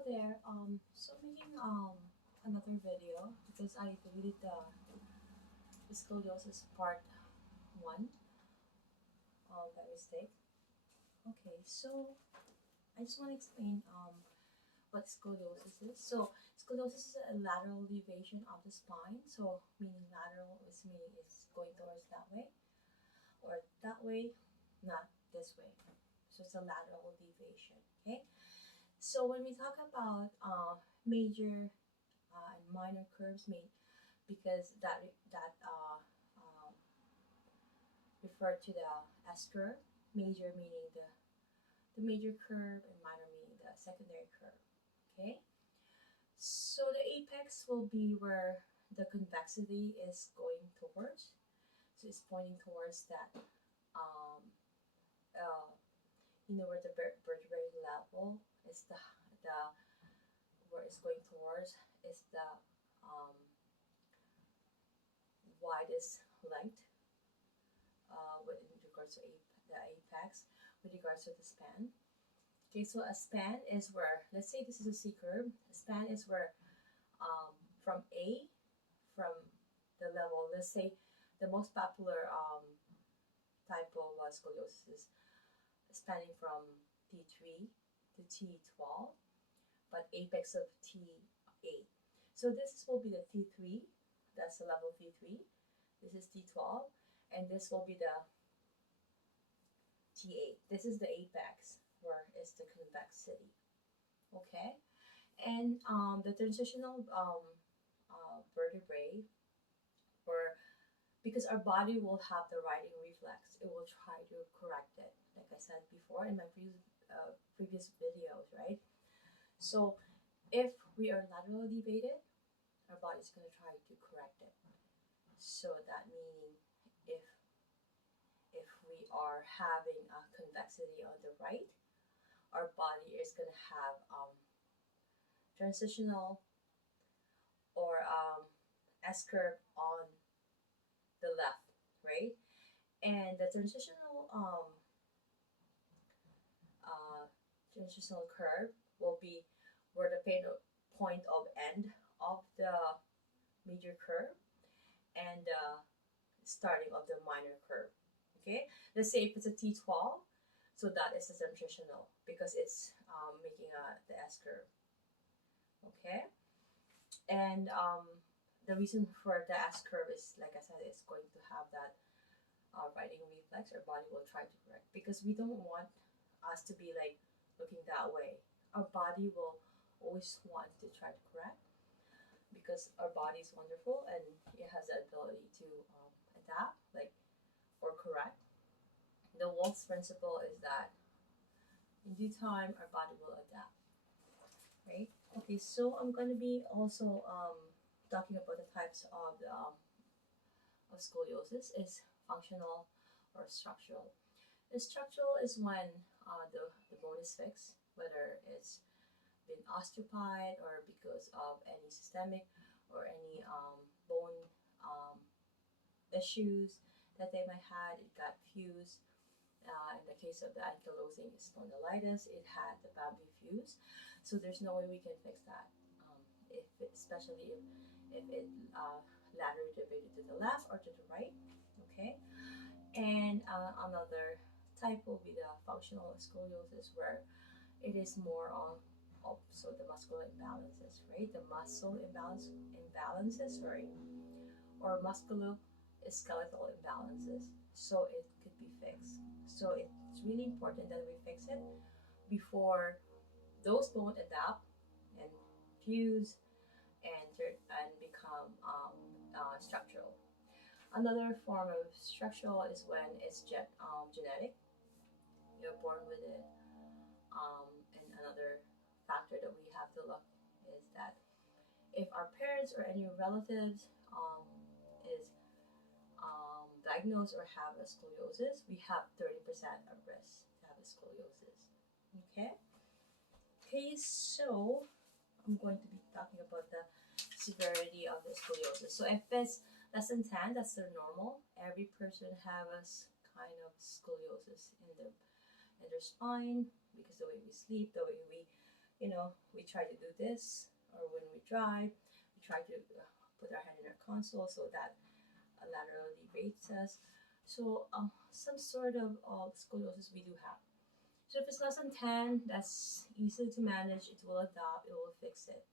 hello there. So making another video because I deleted the scoliosis part one by mistake. Okay, so I just want to explain what scoliosis is. So scoliosis is a lateral deviation of the spine. So meaning lateral is meaning it's going towards that way or that way, not this way. So it's a lateral deviation. Okay. So when we talk about major and minor curves made because that um, refer to the S curve, major meaning the major curve and minor meaning the secondary curve. Okay, so the apex will be where the convexity is going towards. So it's pointing towards that, um, uh, where the vertebrae level is the where it's going towards is the um, widest length with in regards to the apex with regards to the span. Okay, so a span is where, let's say this is a C curve. A span is where from A, from the level, let's say the most popular type of scoliosis is spanning from T3 to T12, but apex of T8. So this will be the T3, that's the level T3. This is T12, and this will be the T8. This is the apex, where is the convexity. Okay, and the transitional vertebrae, where because our body will have the righting reflex, it will try to correct it, like I said before in my previous videos, right? So if we are laterally deviated, our body's going to try to correct it. So that meaning if we are having a convexity on the right, our body is going to have transitional or S curve on the left, right? And the uh, transitional curve will be where the point of end of the major curve and the starting of the minor curve. Okay, let's say if it's a T12, so that is the transitional because it's making the S curve. Okay, and the reason for the S curve is, like I said, it's going to have that riding reflex. Our body will try to correct because we don't want us to be like looking that way. Our body will always want to try to correct because our body is wonderful and it has the ability to adapt, like or correct. The Wolff's principle is that in due time our body will adapt, right? Okay, so I'm going to be also talking about the types of scoliosis is functional or structural. The structural is when the bone is fixed, whether it's been osteopathed or because of any systemic or any bone um, issues that they might had. It got fused. In the case of the ankylosing spondylitis, it had the bamboo fuse. So there's no way we can fix that, if it, especially if it laterally deviated to the left or to the right. Okay, and another type will be the functional scoliosis, where it is more on so the muscular imbalances, right? The muscle imbalances, sorry, or musculoskeletal imbalances. So it could be fixed. So it's really important that we fix it before those bone adapt and fuse and become structural. Another form of structural is when it's genetic. You're born with it. And another factor that we have to look is that if our parents or any relatives is diagnosed or have a scoliosis, we have 30% of risk to have a scoliosis. Okay? Okay, so I'm going to be talking about the severity of the scoliosis. So if it's less than 10, that's the normal. Every person have a kind of scoliosis in their spine because the way we sleep, the way we We try to do this, or when we drive, we try to put our hand in our console so that laterally raises us. So some sort of scoliosis we do have. So if it's less than 10, that's easy to manage. It will adapt, it will fix it.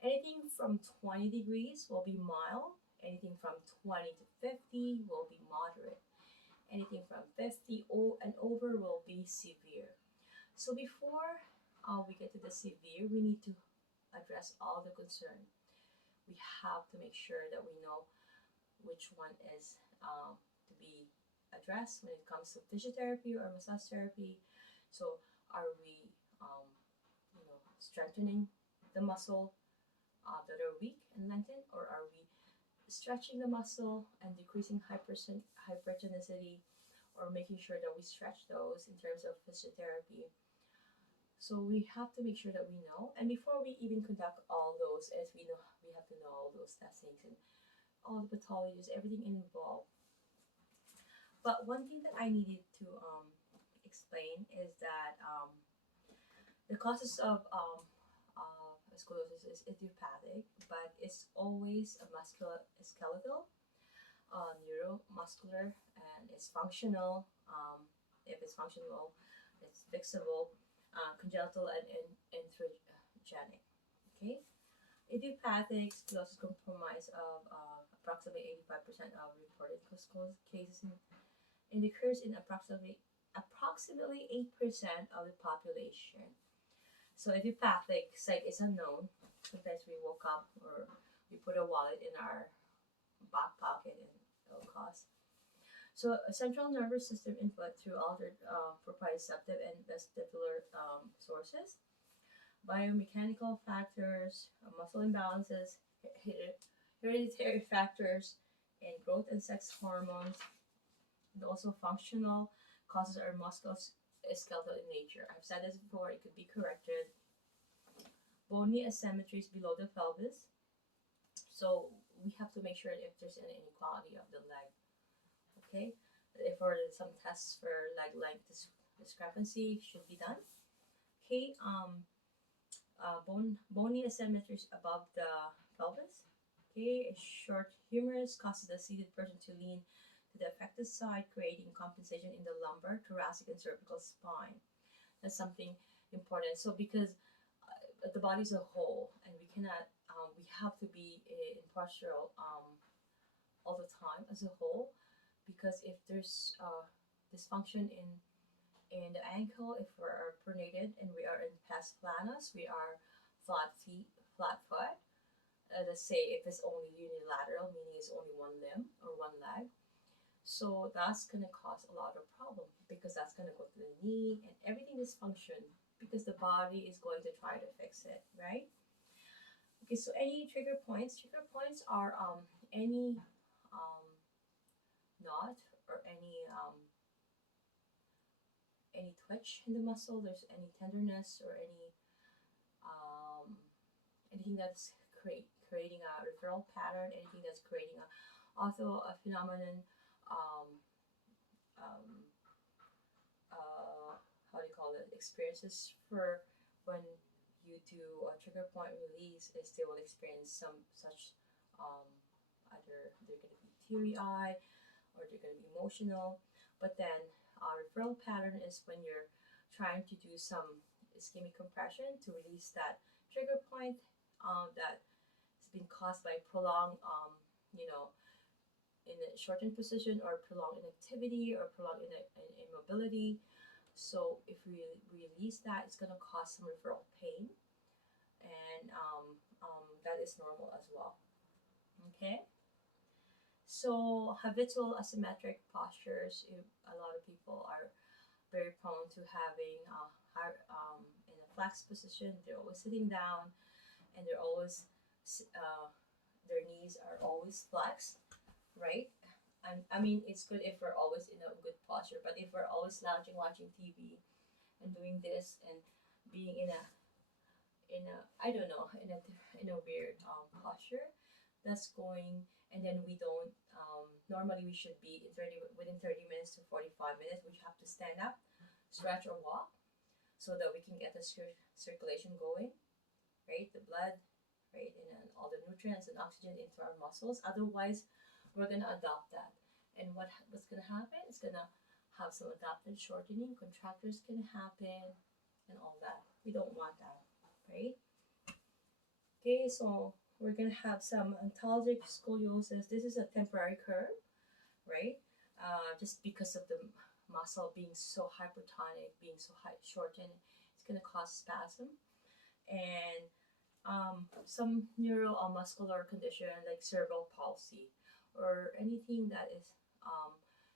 Anything from 20 degrees will be mild. Anything from 20 to 50 will be moderate. Anything from 50 and over will be severe. So before we get to the severe, we need to address all the concern. We have to make sure that we know which one is to be addressed when it comes to physiotherapy or massage therapy. So are we, strengthening the muscle that are weak and lengthened, or are we stretching the muscle and decreasing hypertonicity, or making sure that we stretch those in terms of physiotherapy? So we have to make sure that we know, and before we even conduct all those, as we know, we have to know all those testings and all the pathologies, everything involved. But one thing that I needed to explain is that the causes of scoliosis is idiopathic, but it's always a skeletal, neuromuscular, and it's functional. If it's functional, it's fixable, congenital, and introgenic. Okay, idiopathic scoliosis comprise of approximately 85% of reported scoliosis cases, and occurs in approximately 8% of the population. So idiopathic site is unknown. Sometimes we woke up or we put a wallet in our back pocket and it'll cost. So a central nervous system input through altered proprioceptive and vestibular sources, biomechanical factors, muscle imbalances, hereditary factors, and growth and sex hormones, and also functional causes are musculoskeletal in nature. I've said this before, it could be corrected. Bony asymmetries below the pelvis. So we have to make sure if there's any inequality of the leg. Okay, if there are some tests for leg length discrepancy should be done. Okay, bony asymmetries above the pelvis. Okay, a short humerus causes the seated person to lean to the affected side, creating compensation in the lumbar, thoracic, and cervical spine. That's something important. So because the body is a whole, and we cannot, we have to be in postural all the time as a whole, because if there's dysfunction in the ankle, if we're pronated and we are in pes planus, we are flat feet, flat foot. Let's say if it's only unilateral, meaning it's only one limb or one leg. So that's going to cause a lot of problem, because that's going to go to the knee and everything dysfunction, because the body is going to try to fix it, right? Okay, so any trigger points? Trigger points are any knot or any twitch in the muscle. There's any tenderness or anything that's creating a referral pattern, anything that's creating a phenomenon. Um, how do you call it? Experiences for when you do a trigger point release, is they will experience some such either they're going to be teary eye or they're going to be emotional. But then referral pattern is when you're trying to do some ischemic compression to release that trigger point that has been caused by prolonged, in a shortened position or prolonged inactivity or prolonged immobility. So if we release that, it's going to cause some referral pain, and that is normal as well. Okay. So habitual asymmetric postures, a lot of people are very prone to having in a flex position. They're always sitting down, and they're always their knees are always flexed, right? And I mean, it's good if we're always in a good posture, but if we're always slouching, watching TV, and doing this, and being in a I don't know, in a weird posture, that's going, and then we don't normally we should be within 30 minutes to 45 minutes, we have to stand up, stretch, or walk. so that we can get the circulation going, right? The blood, right? And then all the nutrients and oxygen into our muscles. Otherwise, we're gonna adopt that. And what's gonna happen? It's gonna have some adaptive shortening, contractures can happen, and all that. We don't want that, right? Okay, so we're gonna have some ontologic scoliosis. This is a temporary curve, right? Just because of the muscle being so hypertonic, being so shortened, it's gonna cause spasm. And some neuro or muscular condition like cerebral palsy or anything that is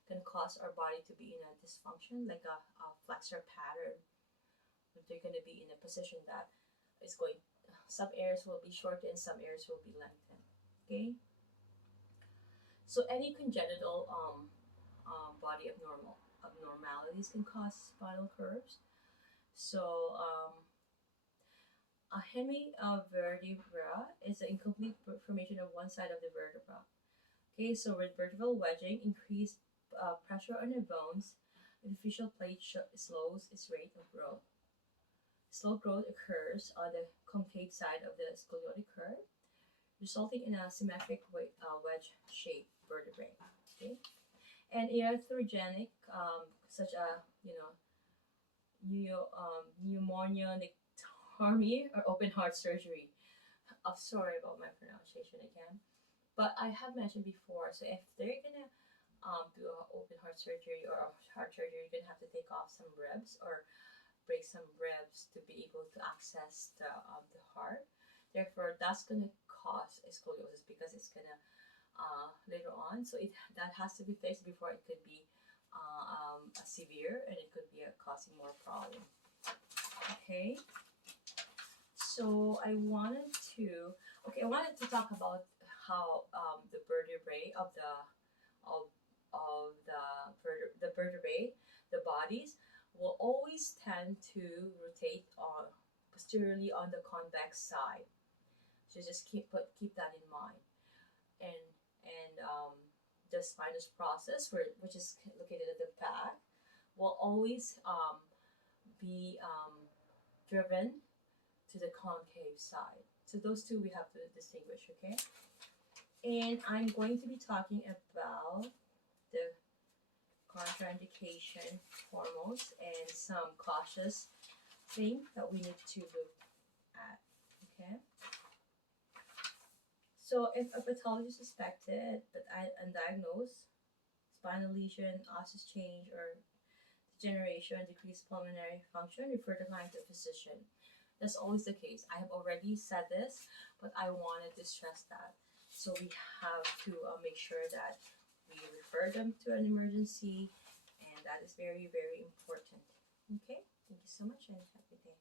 can cause our body to be in a dysfunction, like a flexor pattern. If they're going to be in a position that is going, some areas will be shortened, some areas will be lengthened. Okay. So any congenital body abnormalities can cause spinal curves. So a hemivertebra is the incomplete formation of one side of the vertebra. Okay, so with vertebral wedging, increased pressure on the bones, the artificial plate slows its rate of growth. Slow growth occurs on the concave side of the scoliotic curve, resulting in a symmetric wedge-shaped vertebrae. Okay, and iatrogenic, such as pneumonia, nectomy, or open heart surgery. Sorry about my pronunciation again. But I have mentioned before, so if they're gonna do an open heart surgery or a heart surgery, you're gonna have to take off some ribs or break some ribs to be able to access the heart. Therefore, that's gonna cause a scoliosis because it's gonna later on. So that has to be fixed before it could be severe, and it could be causing more problem. Okay. So I wanted to talk about how the vertebrae of the vertebrae, the bodies, will always tend to rotate posteriorly on the convex side. So just keep that in mind. And the spinous process, which is located at the back, will always be driven to the concave side. So those two we have to distinguish, okay? And I'm going to be talking about the contraindication hormones and some cautious thing that we need to look at, okay? So if a pathology is suspected but undiagnosed, spinal lesion, osseous change, or degeneration, decreased pulmonary function, refer the client to a physician. That's always the case. I have already said this, but I wanted to stress that. So we have to make sure that we refer them to an emergency, and that is very, very important. Okay, thank you so much and have a good day.